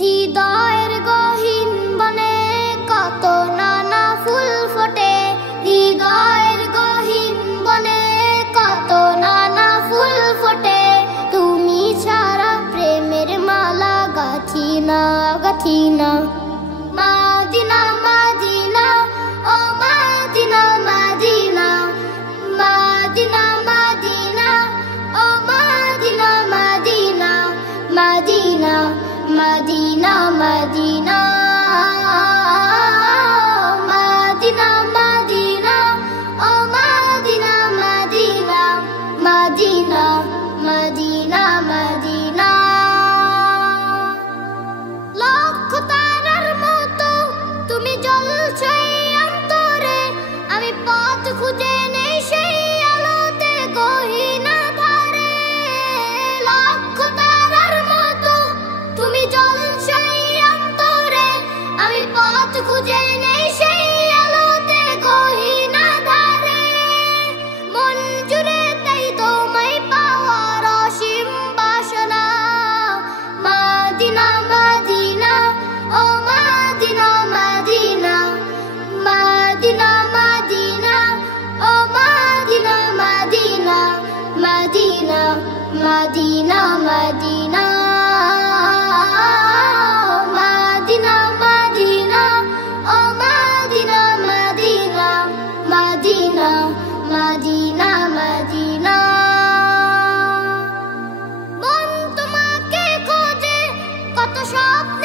হৃদয়ের গহীন বনে কত নানা ফুল ফোটে, হৃদয়ের গহীন বনে কত নানা ফুল ফোটে। তুমি ছাড়া প্রেমের মালা গাঁথি না গাঁথি না। মাদিনা মাদিনা ও মাদিনা মাদিনা, মাদিনা মাদিনা ও মাদিনা মাদিনা, মাদিনা মাদিনা মাদিনা, মাদিনা মাদিনা ও মাদিনা মাদিনা, মাদিনা মাদিনা মাদিনা। লক্ষ তারার মতো তুমি জ্বলছো এই অন্তরে, আমি পথ খুঁজে নেই সেই আলোতে গহীন ধারে। লক্ষ তারার মতো তুমি জ্বলছো এই অন্তরে, আমি পথ খুঁজে নেই সেই আলোতে গহীন ধারে। মন জুড়ে তাই তোমায় পাওয়ার অসীম বাসনা। মাদিনা মাদিনা ও মাদিনা মাদিনা, মাদিনা মাদিনা ও মাদিনা মাদিনা, মাদিনা মাদিনা মাদিনা, মাদিনা মাদিনা ও মাদিনা মাদিনা, মাদিনা মাদিনা মাদিনা। মন তোমাকে খোঁজে কত স্বপ্ন